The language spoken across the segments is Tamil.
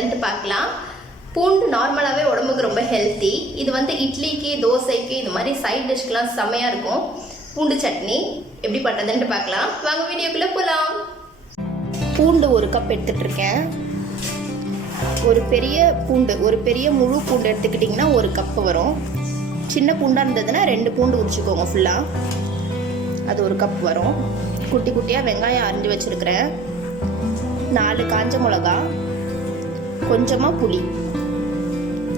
பண்ணுறதுன்ட்டு பார்க்கலாம். பூண்டு நார்மலாகவே உடம்புக்கு ரொம்ப ஹெல்த்தி. இது வந்து இட்லிக்கு, தோசைக்கு, இது மாதிரி சைட் டிஷ்க்கெலாம் செம்மையாக இருக்கும். பூண்டு சட்னி எப்படி பண்ணுறதுன்ட்டு பார்க்கலாம். வாங்க வீடியோக்குள்ளே போகலாம். பூண்டு 1 கப் எடுத்துகிட்ருக்கேன். ஒரு பெரிய முழு பூண்டு எடுத்துக்கிட்டிங்கன்னா 1 கப்பு வரும். சின்ன பூண்டாக இருந்ததுன்னா 2 பூண்டு உரிச்சுக்கோங்க ஃபுல்லாக. அது 1 கப் வரும். குட்டி குட்டியாக வெங்காயம் அரிஞ்சு வச்சுருக்கிறேன். 4 காஞ்ச மிளகா, கொஞ்சமாக புளி.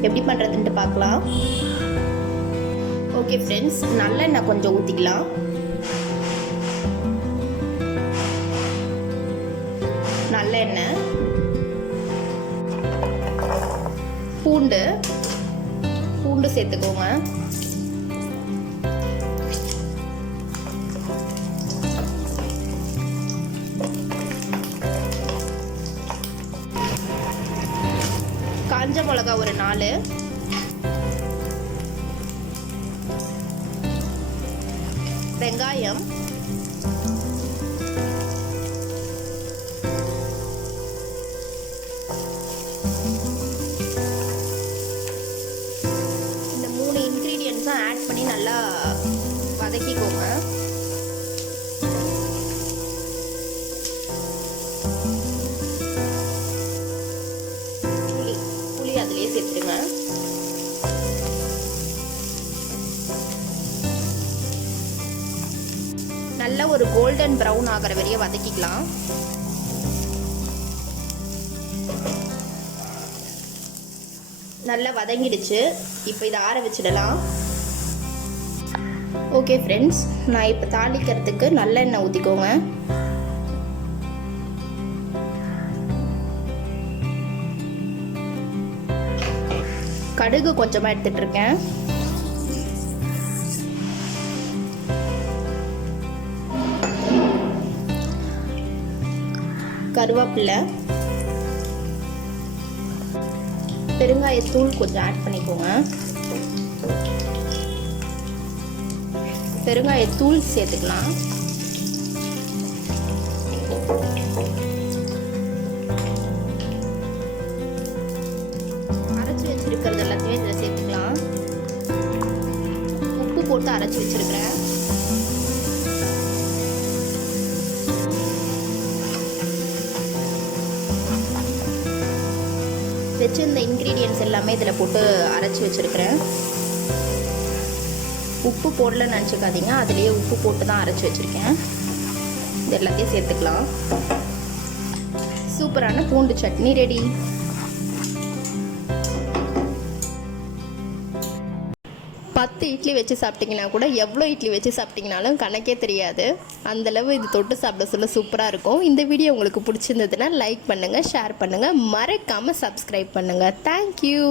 எப்படி பண்ணுறதுன்ட்டு பார்க்கலாம். ஓகே ஃப்ரெண்ட்ஸ், நல்லெண்ணெய் கொஞ்சம் ஊற்றிக்கலாம். நல்லெண்ணெய், பூண்டு சேர்த்துக்கோங்க. காஞ்ச மிளகா ஒரு 4, வெங்காயம், இந்த 3 இன்க்ரீடியன்ஸும் ஆட் பண்ணி நல்லா வதக்கிக்கோங்க. புளி அதிலே சேர்த்துருங்க. நல்ல ஒரு கோல்டன் ப்ரௌன் ஆகிற வரைய வதக்கிக்கலாம். நல்லா வதங்கிடுச்சு. இப்போ இதை ஆற வச்சிடலாம். ஓகே ஃப்ரெண்ட்ஸ், நான் இப்போ தாளிக்கிறதுக்கு நல்லெண்ணெய் ஊற்றிக்கோங்க. கடுகு கொஞ்சமாக எடுத்துட்டு இருக்கேன். கருவேப்பிலை, பெருங்காயத்தூள் கொஞ்சம் ஆட் பண்ணிக்கோங்க. பெருங்காயத்தூள் சேர்த்துக்கலாம். அரைச்சி வச்சிருக்கிறது எல்லாத்தையுமே இதில் சேர்த்துக்கலாம். உப்பு போட்டு அரைச்சி வச்சிருக்கிறேன். இந்த இன்க்ரீடியன்ஸ் எல்லாமே இதில் போட்டு அரைச்சி வச்சுருக்கிறேன். உப்பு போடலன்னு நினச்சிக்காதீங்க, அதுலேயே உப்பு போட்டு தான் அரைச்சி வச்சுருக்கேன். இது எல்லாத்தையும் சேர்த்துக்கலாம். சூப்பரான பூண்டு சட்னி ரெடி. இட்லி வச்சு சாப்பிட்டிங்கன்னா கூட, எவ்வளோ இட்லி வச்சு சாப்பிட்டிங்கனாலும் கணக்கே தெரியாது. அந்தளவு இது தொட்டு சாப்பிட சொல்ல சூப்பராக இருக்கும். இந்த வீடியோ உங்களுக்கு பிடிச்சிருந்ததுன்னா லைக் பண்ணுங்கள், ஷேர் பண்ணுங்கள், மறக்காமல் சப்ஸ்கிரைப் பண்ணுங்கள். தேங்க்யூ.